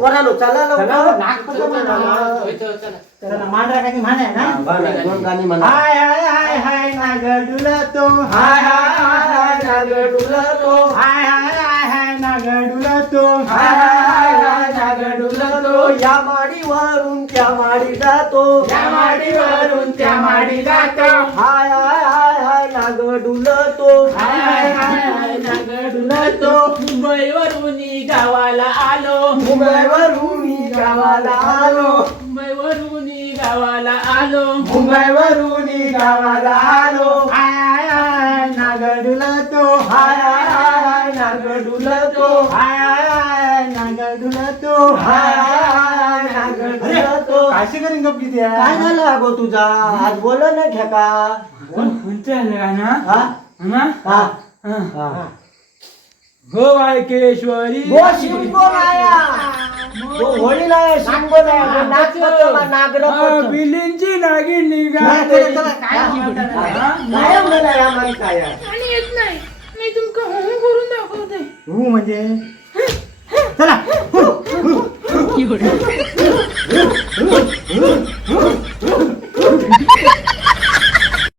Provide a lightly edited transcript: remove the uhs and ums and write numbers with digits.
पोरांनो चला लवकर. चला मांडरा काही म्हणे ना दोन गाणी म्हणा. हाय हाय हाय हाय नाग डुलतो हाय हाय हाय हाय नाग डुलतो. हाय हाय हाय हाय नाग डुलतो हाय हाय हाय नाग डुलतो. या माडीवरून त्या माडी जातो. त्या माडीवरून त्या माडी जातो. हाय हाय हाय हाय नाग डुलतो. हाय हाय हाय हाय नाग डुलतो. मुंबईवरून गावाला आलो. मुंबईवरून गावाला आलो. मुंबईवरून गावाला आलो. मुंबईवरून गावाला आलो. हाय हाय हाय नाग डुलतो. हाय हाय हाय हाय नाग डुलतो. हाय हाय हाय नाग डुलतो. हाय हाय हाय नाग डुलतो. काशी करीन गप्पी द्या काय झालं अगो तुझा आज बोल ना खेका. हा हा हा. हो ऐकेश्वरी वो शिंगो लाया. वो होळीला आहे, शिंगो लाया. नागपंचमा, नागरपंचम. बिलींची नागिन नाही, निघाली. चला, चला, काय म्हणलं या माहिती काय आहे? आणि येत नाही मी तुमका होम करून दाखवते. हो म्हणजे चला